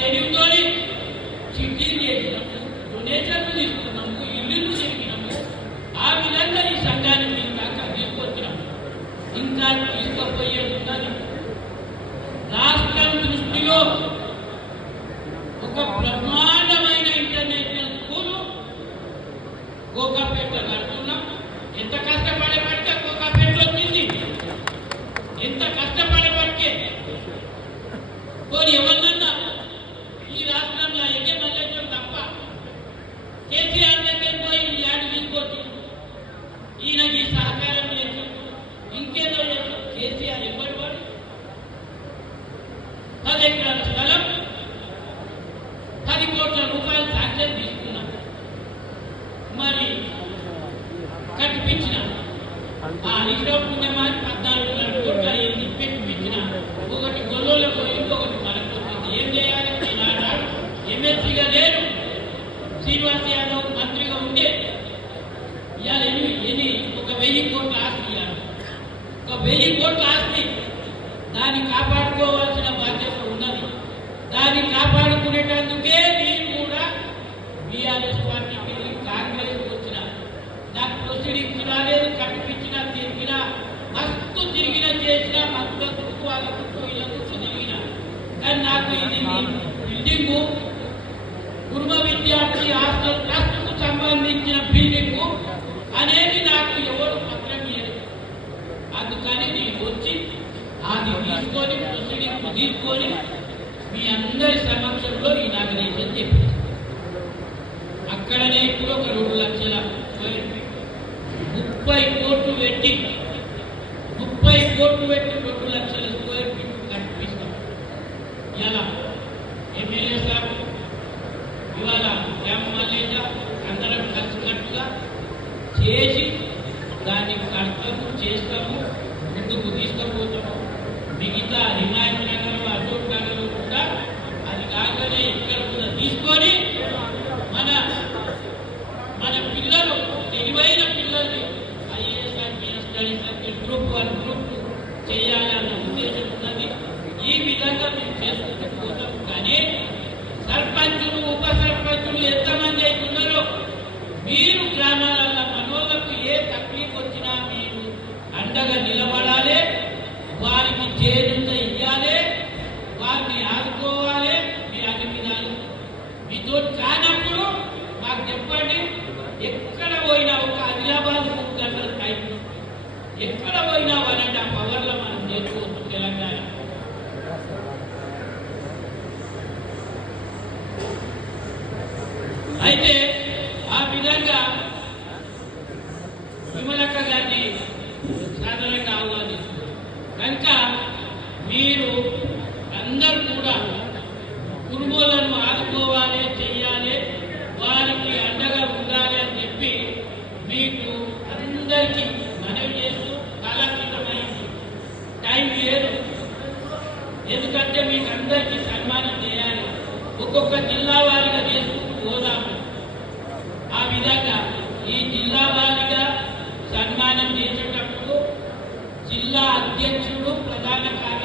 తెలివితోని చిట్టీలు చేసినాము, డొనేషన్లు తీసుకున్నాము, ఇల్లు తిరిగినాము. ఆ విధంగా ఈ సంఘాన్ని మేము దాకా తీసుకొచ్చినాము. ఇంకా తీసుకుపోయేది ఉన్నది. రాష్ట్రం దృష్టిలో ఒక బ్రహ్మాండమైన ఇంటర్నేషనల్ స్కూలు కోకాపేట నడుతున్నాం. ఎంత కష్టపడేపడితే కోకాపేట వచ్చింది. ఎంత కష్టపడేపడికే పోనీ ఎవరినన్నా ఈ రాష్ట్రంలో ఎగే మల్లేశ్వరం తప్ప కేసీఆర్ దగ్గర పోయి ల్యాండ్ తీసుకోవచ్చు. ఈయనకి సహకారం చేసి ఇంకేదో కేసీఆర్ ఎవరు వాడు 10 ఎకరాల స్థలం 10 కోట్ల రూపాయలు శాంక్షన్ తీసుకున్నాం. మరి కట్టిపించిన ఇంట్లో పుణ్యమాని 14 కోట్ల పెట్టిపించిన. ఒకటి గొల్లోలో పోయి ఒకటి మనకు వస్తుంది. ఏం చేయాలి? నేను ఎమ్మెల్సీగా లేను, శ్రీనివాస్ యాదవ్ మంత్రిగా ఉండే ఇవాళ ఎన్ని 1000 కోట్ల ఆస్తి ఇవ్వాలి. 1000 కోట్ల ఆస్తి దాన్ని కాపాడుకోవాల్సిన బాధ్యత ఉన్నది. దాన్ని కాపాడుకునేటందుకే నేను కూడా బీఆర్ఎస్ పార్టీకి కాంగ్రెస్ వచ్చిన. నాకు ప్రొసీడింగ్స్ రాలేదు, కట్టిపించిన తిరిగిన, మస్తు తిరిగిన చేసిన, మస్తు చుట్టూ వాళ్ళ చుట్టూ వీళ్ళ చుట్టూ తిరిగిన. కానీ నాకు ఇది బిల్డింగు కుటుంబ విద్యార్థి హాస్టల్ ట్రస్ట్కు సంబంధించిన బిల్డింగు అనేది నాకు ఎవరు పత్రం ఇవ్వలేదు. అందుకని నేను వచ్చి అది తీసుకొని ప్రొసీడింగ్స్ తీసుకొని మీ అందరి సమక్షంలో ఈ నామినేషన్ చెప్పాను. అక్కడనే ఇప్పుడు ఒక 2 లక్షల స్క్వేర్ ఫీట్ 30 కోట్లు పెట్టి 2 లక్షల స్క్వేర్ ఫీట్ కట్టిస్తాం. ఇలా ఎమ్మెల్యే సార్ ఇవాళ మల్లేజ అందరం కలిసికట్టుగా చేసి దాన్ని కడతాము, చేస్తాము, ముందుకు తీసుకుపోతాము. మిగతా హిమాయత్ నగర్, అశోక్ నగర్ కూడా అది కాగానే ఇక్కడ కూడా తీసుకొని మన పిల్లలు తెలివైన పిల్లల్ని IAS IPS study circle group 1 group 2 చేయాలన్న ఉద్దేశం ఉన్నది. ఈ విధంగా మేము చేసుకుంటూ పోతాం. కానీ సర్పంచులు ఉప సర్పంచులు ఎంతమంది అవుతున్నారో మీరు గ్రామాలలో మనోళ్ళకు ఏ తక్లీఫ్ వచ్చినా మీరు అండగా నిలబడాలి, వారికి చేరుత ఇవ్వాలి, వారిని ఆదుకోవాలి. మీ అన్ని విధాలు మీతో కానప్పుడు మాకు చెప్పండి. ఎక్కడ పోయినా ఒక ఆదిలాబాద్ 3 గంటల టైం, ఎక్కడ పోయినా 1.5 అవర్లో మనం నేర్చుకోవచ్చు తెలంగాణ. అయితే ఆ విధంగా విమలక్క గారిని సాధారణంగా ఆహ్వానిస్తున్నారు. కనుక మీరు అందరూ కూడా కుటుంబాలను ఆదుకోవాలి, చెయ్యాలి, వారికి అండగా ఉండాలి అని చెప్పి మీకు అందరికీ మనవి చేస్తూ కాలక్షితమైంది, టైం లేదు. ఎందుకంటే మీకు అందరికీ సన్మానం చేయాలి. ఒక్కొక్క జిల్లా వారిగా చేసుకుంటూ పోదాము. ఆ విధంగా ఈ జిల్లా వారిగా సన్మానం చేసేటప్పుడు జిల్లా అధ్యక్షుడు, ప్రధాన కార్యదర్శి